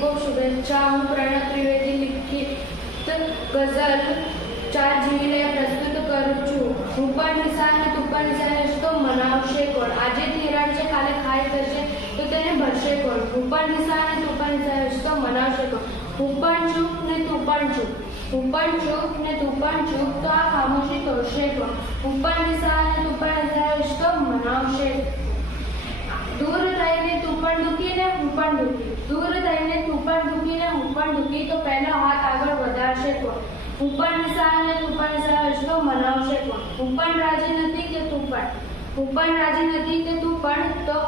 ખૂબ શુભેચ્છા. હું પ્રણવ ત્રિવેદી લિખિત ગઝલ ચાર જીવીને પ્રસ્તુત કરું છું. હું પણ નિશાન તું પણ નિશાન તો મનાવશે કોણ? આજે ધિરાણ છે, કાલે ખાઈ થશે તો તેને ભરશે કોણ? હું પણ નિશાન તું પણ નિશાન તો મનાવશે કોણ? હું પણ ચૂપ ને તું પણ ચૂપ. હું પણ ચૂપ ને તું પણ ચૂપ, તો આ ખામોશી તોડશે કોણ? હું પણ નિશાન તું પણ નિશાન તો મનાવશે. પણ ને હું પણ દુખી. દૂર થઈને તું પણ દુખી ને હું પણ દુખી. તો પહેલો હાથ આગળ વધારશે કોણ? હું પણ નિશાળ ને તું પણ નિશાળ તો મનાવશે કોણ? હું પણ રાજી નથી કે તું પણ? હું પણ રાજી નથી કે તું પણ? તો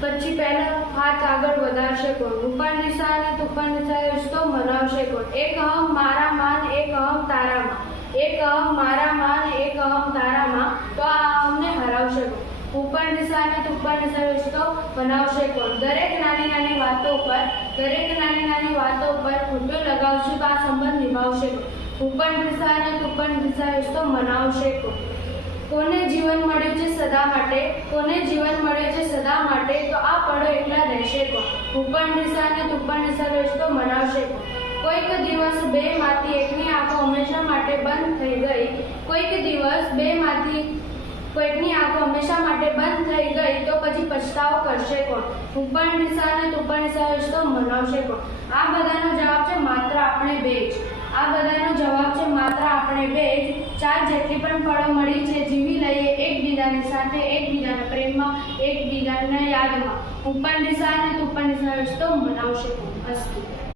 પછી પહેલો હાથ આગળ વધારશે કોણ? હું પણ નિશાળ ને તું પણ નિશાન તો મનાવશે કોણ? એક અહમ મારા માન, એક અહમ તારામાં. એક અહમ મારા માન, એક અહમ તારામાં. તો આ અહમને હરાવશે કોણ? ઉપર નિશાને ઉપર નિશાને તો બનાવશે કોણ? દરેક નાની નાની વાતો પર દરેક નાની નાની વાતો ઉપર ખોટો લગાવશે તો આ સંબંધ નિભાવશે ઉપર અને ઉપર નિશાને તો મનાવશે કોણ? કોને જીવન મળ્યું છે સદા માટે? કોને જીવન મળ્યું છે સદા માટે? તો આ પળો એકલા રહેશે કોણ? ઉપર નિશાને ઉપર નિશાને તો મનાવશે કોણ? કોઈક દિવસ બે માંથી એકની આંખો હંમેશા માટે બંધ થઈ ગઈ. કોઈક દિવસ બે માંથી કોઈકની આંખો હંમેશા માટે બંધ થઈ ગઈ તો પછી પછતાવો કરશે કોણ? હું પણ નિશાને તું પણ નિશાન તો મનાવશે કોણ? આ બધાનો જવાબ છે માત્ર આપણે બે જ. આ બધાનો જવાબ છે માત્ર આપણે બે જ. ચાર જેટલી પણ ફળો મળી છે, જીવી લઈએ એકબીજાની સાથે, એકબીજાના પ્રેમમાં, એકબીજાના યાદમાં. હું પણ નિશાને તું પણ નિશાન તો મનાવશે કોણ? અસ્તુ.